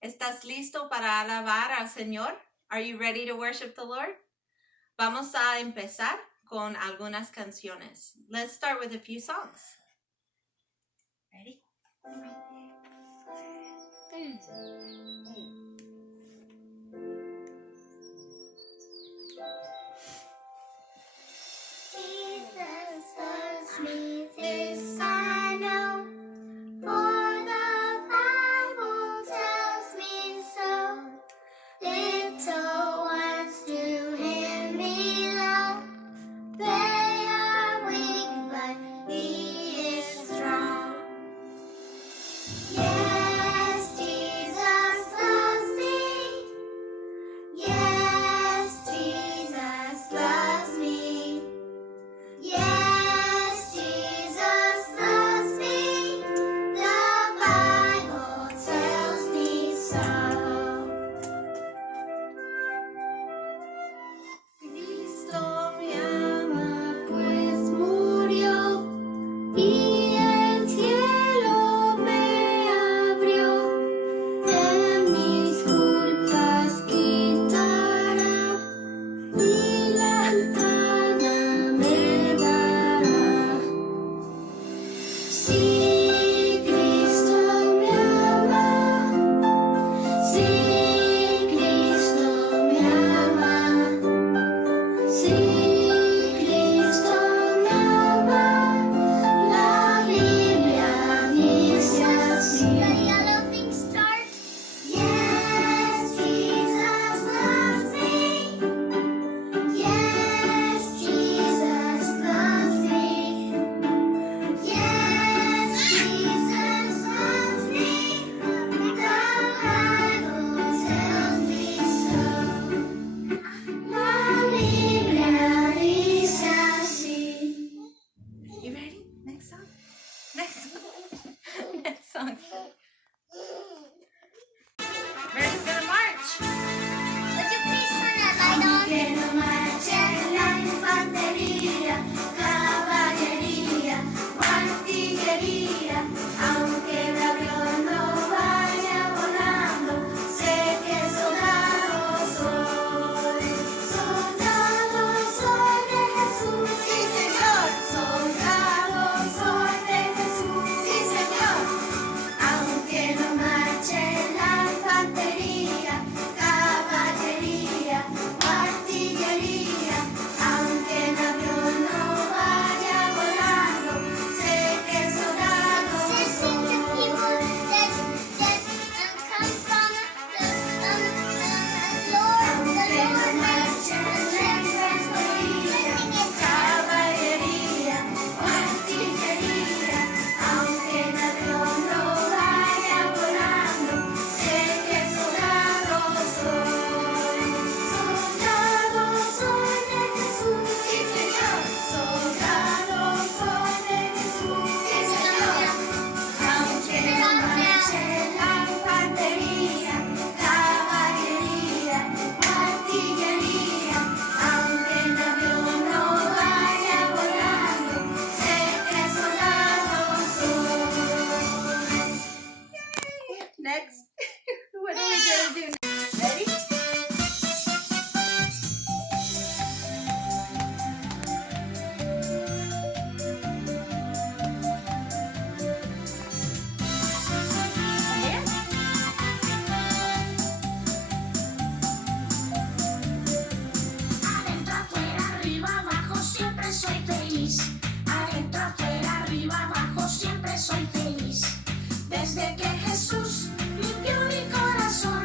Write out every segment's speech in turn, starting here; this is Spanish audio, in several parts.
¿Estás listo para alabar al Señor? Are you ready to worship the Lord? Vamos a empezar con algunas canciones. Let's start with a few songs. Ready? Jesus loves me, this I know, for the Bible tells me so. Little ones to Him belong. They are weak, but He is strong. Yes, Jesus loves me. Yes, Jesus loves me. Yes, Jesus loves me. The Bible tells me so. Cristo me ama, pues murió y el cielo me abrió. En mis culpas quitará y la altada me dará. Si Cristo me ama, si Cristo me ama, si Cristo me ama, la Biblia dice así. Yes, Jesus loves me. Yes, Jesus loves me. Yes, Jesus loves me. The Bible tells me so. La Biblia dice así. You ready? Next song. Next song. Next song. Ready for the march? Would you please turn that light on? Aunque no marche la infantería, caballería o artillería, aunque el avión no vaya volando, sé que soldado soy. Soldado soy de Jesús, sí Señor. Soldado soy de Jesús, sí Señor. Aunque no marche la infantería, caballería o artillería, aunque el avión no vaya volando, sé que soldado soy. Aunque no marche la infantería, caballería o artillería, aunque el avión no vaya volando, sé que soldado soy. Soldado soy de Jesús, sí Señor. Soldado soy de Jesús, sí Señor. Aunque no marche la infantería, caballería o artillería, aunque el avión no vaya volando, sé que soldado soy. Next. What are we gonna do? Ready? Yeah. Adentro, afuera, arriba, abajo, siempre soy feliz. Adentro, afuera, arriba, abajo, siempre soy feliz. Desde que Jesús limpió mi corazón,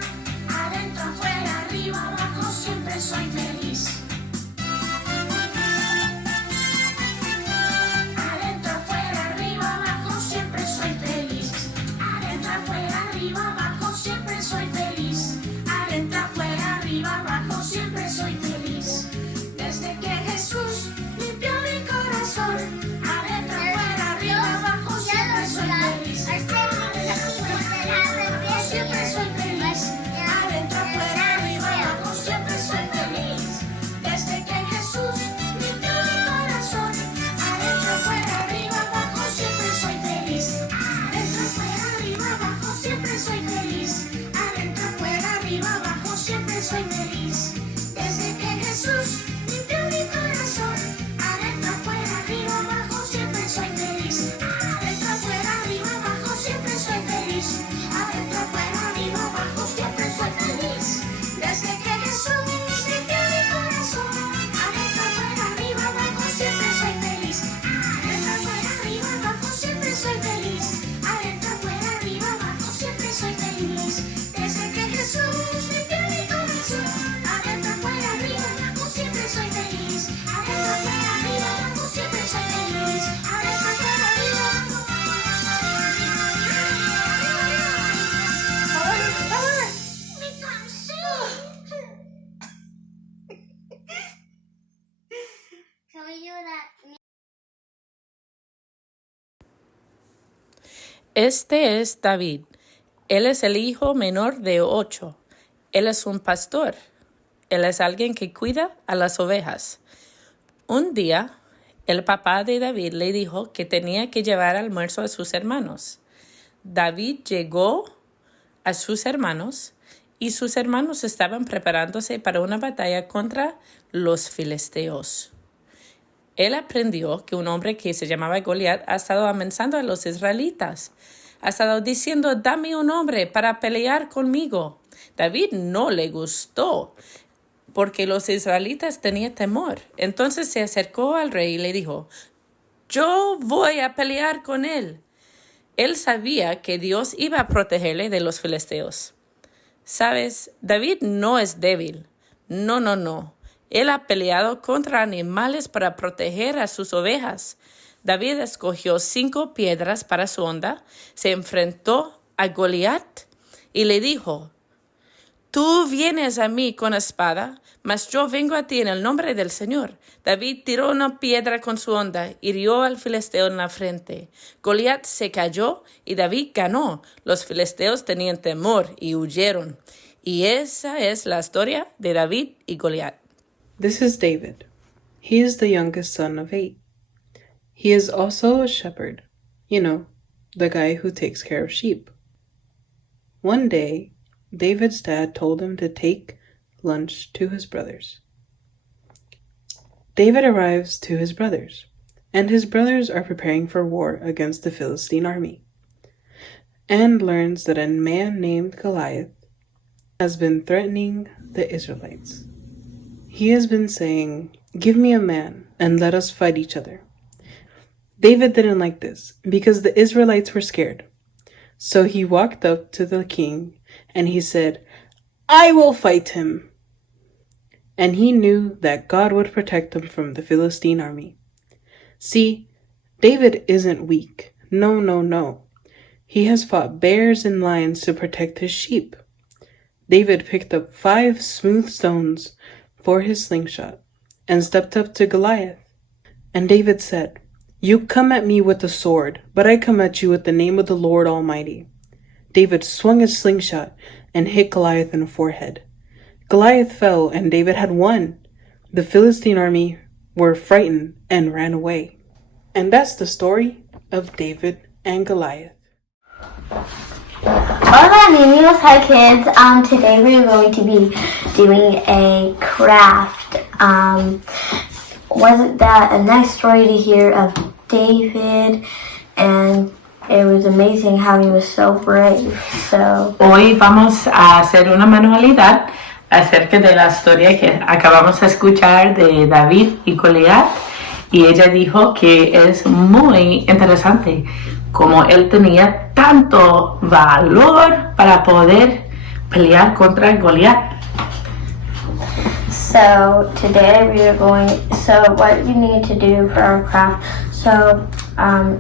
Este es David. Él es el hijo menor de 8. Él es un pastor. Él es alguien que cuida a las ovejas. Un día, el papá de David le dijo que tenía que llevar almuerzo a sus hermanos. David llegó a sus hermanos y sus hermanos estaban preparándose para una batalla contra los filisteos. Él aprendió que un hombre que se llamaba Goliat ha estado amenazando a los israelitas. Ha estado diciendo, dame un hombre para pelear conmigo. David no le gustó porque los israelitas tenían temor. Entonces se acercó al rey y le dijo, yo voy a pelear con él. Él sabía que Dios iba a protegerle de los filisteos. Sabes, David no es débil. No. Él ha peleado contra animales para proteger a sus ovejas. David escogió 5 piedras para su onda, se enfrentó a Goliat y le dijo, tú vienes a mí con espada, mas yo vengo a ti en el nombre del Señor. David tiró una piedra con su onda, hirió al filisteo en la frente. Goliat se cayó y David ganó. Los filisteos tenían temor y huyeron. Y esa es la historia de David y Goliat. This is David. He is the youngest son of 8. He is also a shepherd, the guy who takes care of sheep. One day, David's dad told him to take lunch to his brothers. David arrives to his brothers, and his brothers are preparing for war against the Philistine army, and learns that a man named Goliath has been threatening the Israelites. He has been saying, give me a man and let us fight each other. David didn't like this because the Israelites were scared. So he walked up to the king and he said, I will fight him. And he knew that God would protect him from the Philistine army. See, David isn't weak. No. He has fought bears and lions to protect his sheep. David picked up 5 smooth stones for his slingshot and stepped up to Goliath. And David said, you come at me with a sword, but I come at you with the name of the Lord Almighty. David swung his slingshot and hit Goliath in the forehead. Goliath fell and David had won. The Philistine army were frightened and ran away. And that's the story of David and Goliath. Hola niños, hi kids. Today we're going to be doing a craft. Wasn't that a nice story to hear of David? And it was amazing how he was so brave. Hoy vamos a hacer una manualidad acerca de la historia que acabamos de escuchar de David y Goliat. Y ella dijo que es muy interesante como él tenía tanto valor para poder pelear contra Goliat. So today what you need to do for our craft,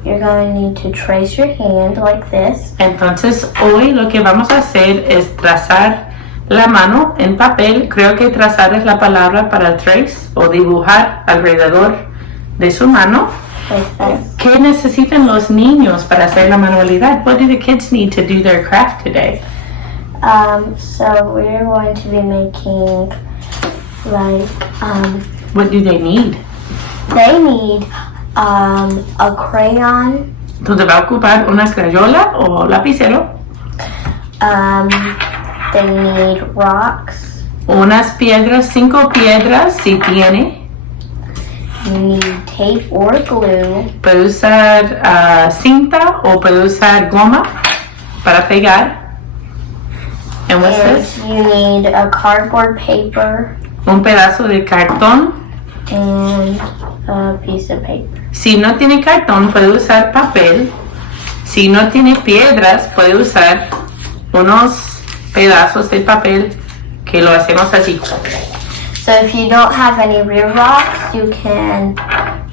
you're going to need to trace your hand like this. Entonces hoy lo que vamos a hacer es trazar la mano en papel. Creo que trazar es la palabra para trace o dibujar alrededor de su mano. ¿Qué necesitan los niños para hacer la manualidad? What do the kids need to do their craft today? So we're going to be making What do they need? They need a crayon. ¿Dónde va a ocupar una crayola o lapicero? They need rocks. Unas piedras, 5 piedras si tiene. You need tape or glue. Puede usar cinta o puede usar goma para pegar. And what's this? You need a cardboard paper. Un pedazo de cartón. And a piece of paper. Si no tiene cartón, puede usar papel. Si no tiene piedras, puede usar unos pedazos de papel que lo hacemos así. So if you don't have any real rocks, you can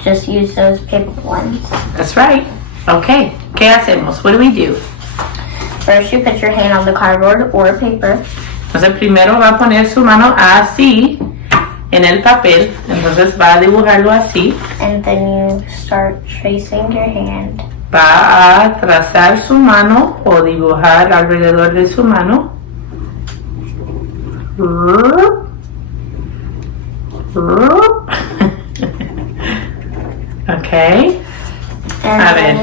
just use those paper ones. That's right. Okay. ¿Qué hacemos? What do we do? First, you put your hand on the cardboard or paper. Entonces primero va a poner su mano así en el papel. Entonces va a dibujarlo así. And then you start tracing your hand. va a trazar su mano o dibujar alrededor de su mano. Okay. A ver.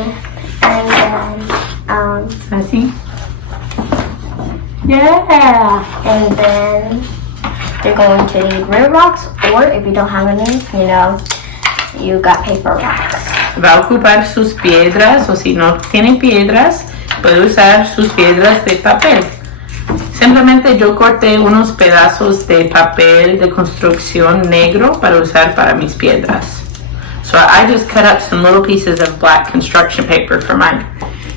Así. Yeah. And then you're going to need real rocks, or if you don't have any, you got paper rocks. Va a ocupar sus piedras, o si no tiene piedras, puede usar sus piedras de papel. Simplemente yo corté unos pedazos de papel de construcción negro para usar para mis piedras. So I just cut up some little pieces of black construction paper for mine.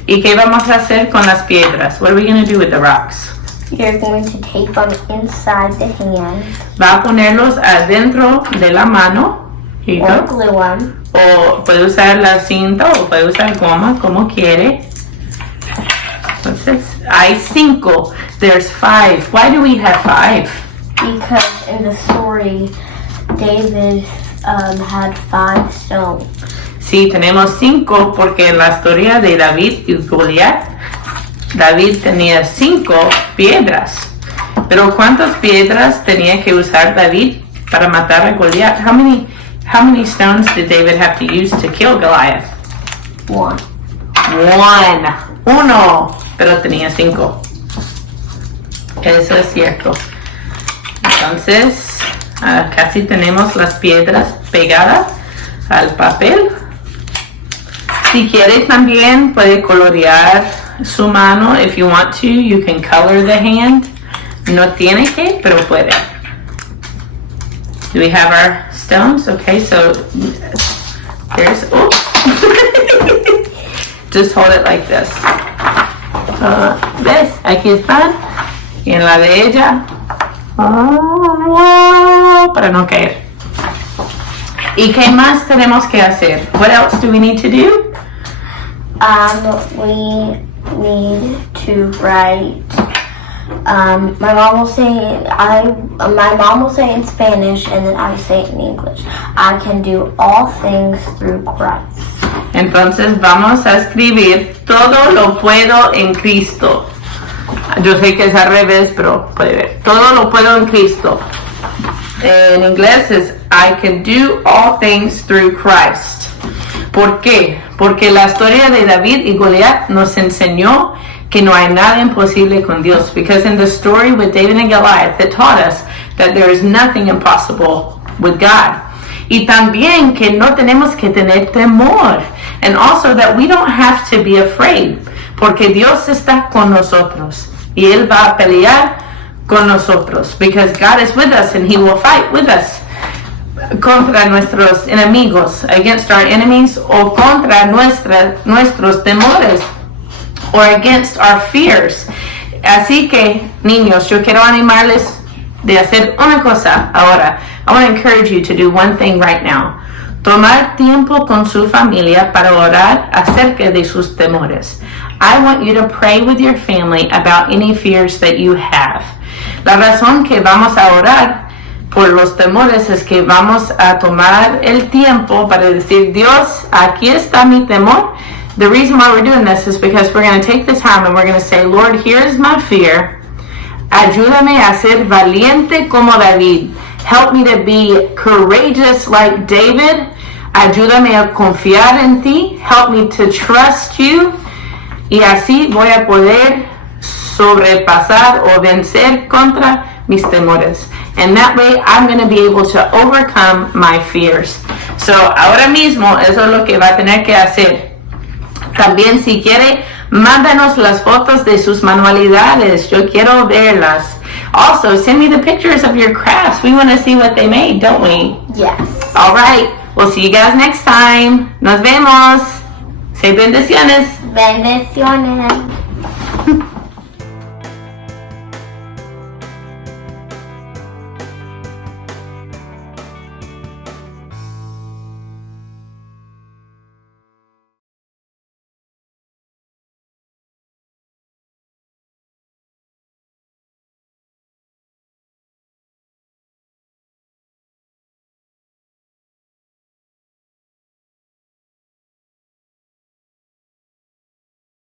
¿Y qué vamos a hacer con las piedras? What are we going to do with the rocks? You're going to tape them inside the hand. Va a ponerlos adentro de la mano. Or glue them. O puede usar la cinta o puede usar goma, como quiere. Entonces, hay 5. There's 5. Why do we have 5? Because in the story, David had 5 stones. Sí, tenemos 5 porque en la historia de David y Goliat, David tenía 5 piedras. Pero ¿cuántas piedras tenía que usar David para matar a Goliat? How many stones did David have to use to kill Goliath? 1. 1. Pero tenía 5. Eso es cierto. Entonces, casi tenemos las piedras pegadas al papel. Si quiere también puede colorear su mano. If you want to, you can color the hand. No tiene que, pero puede. Do we have our stones? Okay, so there's, just hold it like this. ¿Ves? Aquí están. Y en la de ella, para no caer. ¿Y qué más tenemos que hacer? What else do we need to do? We need to write. My mom will say in Spanish, and then I say it in English. I can do all things through Christ. Entonces vamos a escribir todo lo puedo en Cristo. Yo sé que es al revés, pero puede ver. Todo lo puedo en Cristo. En inglés es I can do all things through Christ. ¿Por qué? Porque la historia de David y Goliat nos enseñó que no hay nada imposible con Dios. Because in the story with David and Goliath, it taught us that there is nothing impossible with God. Y también que no tenemos que tener temor. And also that we don't have to be afraid. Porque Dios está con nosotros. Y Él va a pelear con nosotros. Because God is with us and He will fight with us. Contra nuestros enemigos. Against our enemies. O contra nuestros temores. Or against our fears. Así que, niños, yo quiero animarles de hacer una cosa ahora. I want to encourage you to do one thing right now. Tomar tiempo con su familia para orar acerca de sus temores. I want you to pray with your family about any fears that you have. La razón que vamos a orar por los temores es que vamos a tomar el tiempo para decir, Dios, aquí está mi temor. The reason why we're doing this is because we're going to take the time and we're going to say, Lord, here's my fear. Ayúdame a ser valiente como David. Help me to be courageous like David. Ayúdame a confiar en ti. Help me to trust you. Y así voy a poder sobrepasar o vencer contra mis temores. And that way I'm going to be able to overcome my fears. So, ahora mismo eso es lo que va a tener que hacer. También si quiere, mándanos las fotos de sus manualidades. Yo quiero verlas. Also, send me the pictures of your crafts. We want to see what they made, don't we? Yes. All right. We'll see you guys next time. Nos vemos. Say bendiciones. Bendiciones.